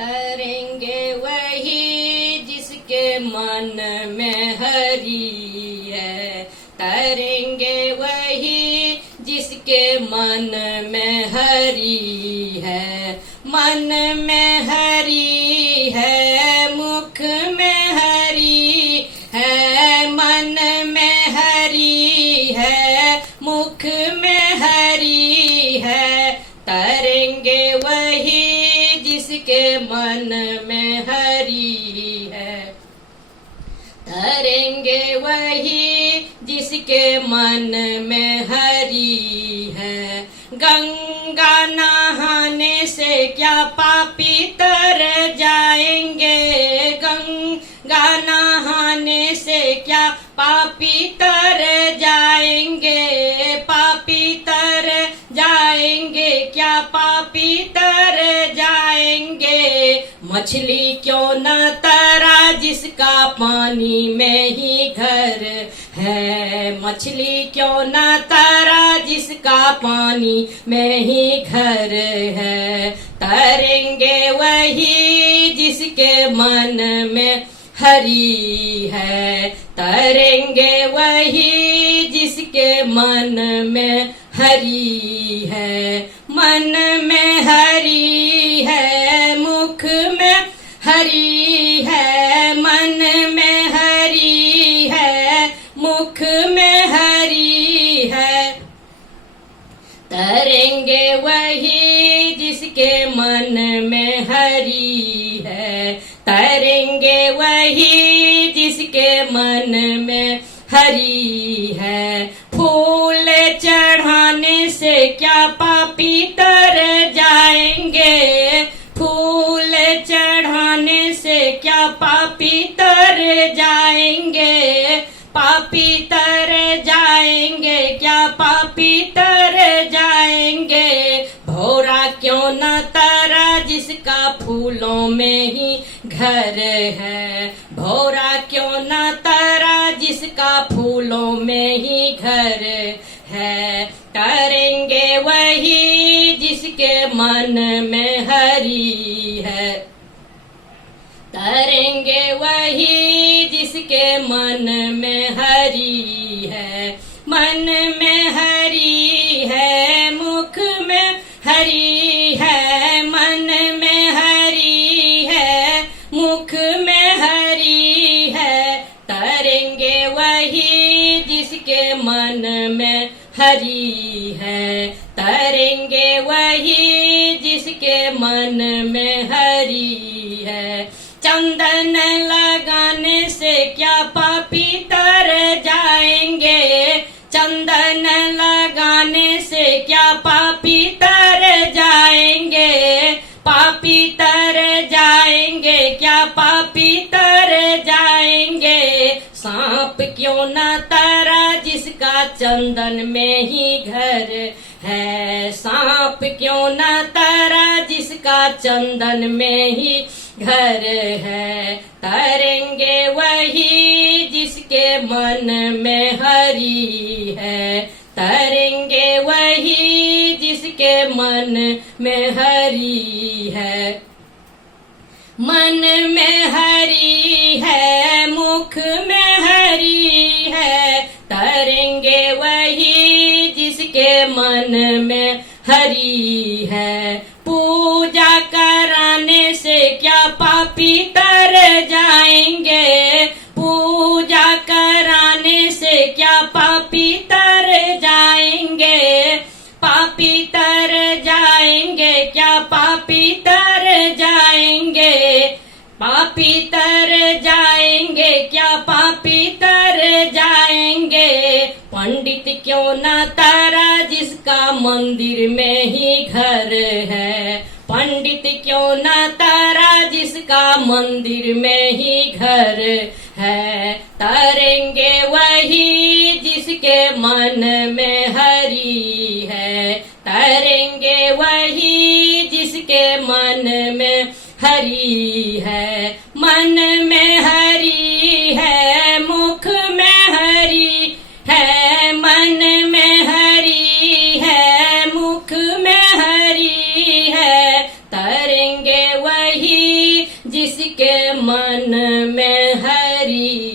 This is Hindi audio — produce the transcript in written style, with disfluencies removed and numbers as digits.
तरेंगे वही जिसके मन में हरि है। तरेंगे वही जिसके मन में हरि है। मन में हरि है, मुख में हरि है। मन में हरि है, मुख में हरि है। तरेंगे वही जिसके मन में हरि है। तरेंगे वही जिसके मन में हरि है। गंगा नहाने से क्या पापी तर जाएंगे। गंगा नहाने से क्या पापी तर जाएंगे। पापी तर जाएंगे, क्या पापी तर जाएंगे। मछली क्यों न तरा जिसका पानी में ही घर है। मछली क्यों न तरा जिसका पानी में ही घर है। तरेंगे वही जिसके मन में हरि है। तरेंगे वही जिसके मन में हरि है। मन में हरि है, मुख में हरि है। मन में हरि है, मुख में हरि है। तरेंगे वही जिसके मन में हरि है। तरेंगे वही जिसके मन में हरि है। फूल चढ़ाने से क्या पापी तर जाएंगे। फूल चढ़ाने से क्या पापी तर जाएंगे। पापी तर जाएंगे, क्या पापी तर जाएंगे। भौरा क्यों न तरा जिसका फूलों में ही घर है। भौरा क्यों न तरा जिसका फूलों में ही घर है। तरेंगे वही जिसके मन में हरि है। तरेंगे वही जिसके मन में हरि है। मन में हरि है, मुख में हरि है। मन में हरि है, मुख में हरि है। तरेंगे वही जिसके मन में हरि है। तरेंगे वही जिसके मन में हरि है। चंदन लगाने से क्या पापी तर जाएंगे। चंदन लगाने से क्या पापी तर जाएंगे। पापी तर जाएंगे, क्या पापी तर जाएंगे। सांप क्यों न तरा जिसका चंदन में ही घर है। सांप क्यों न तरा जिसका चंदन में ही घर है। तरेंगे वही जिसके मन में हरि है। तरेंगे वही जिसके मन में हरि है। मन में हरि है, मुख में हरि है। तरेंगे वही जिसके मन में हरि है। पूजा कराने से क्या पापी तर जाएंगे। पूजा कराने से क्या पापी तर जाएंगे। पापी तर जाएंगे, क्या पापी तर जाएंगे। पापी तर जाएंगे, क्या पापी तर जाएंगे। पंडित क्यों न तारा जिसका मंदिर में ही घर है। पंडित क्यों न तारा जिसका मंदिर में ही घर है। तरेंगे वही जिसके मन में हरि है। तरेंगे वही जिसके मन में हरि है। मन में हरि है, मुख में हरि है। मन में हरि है, मुख में हरि है। तरेंगे वही जिसके मन में हरि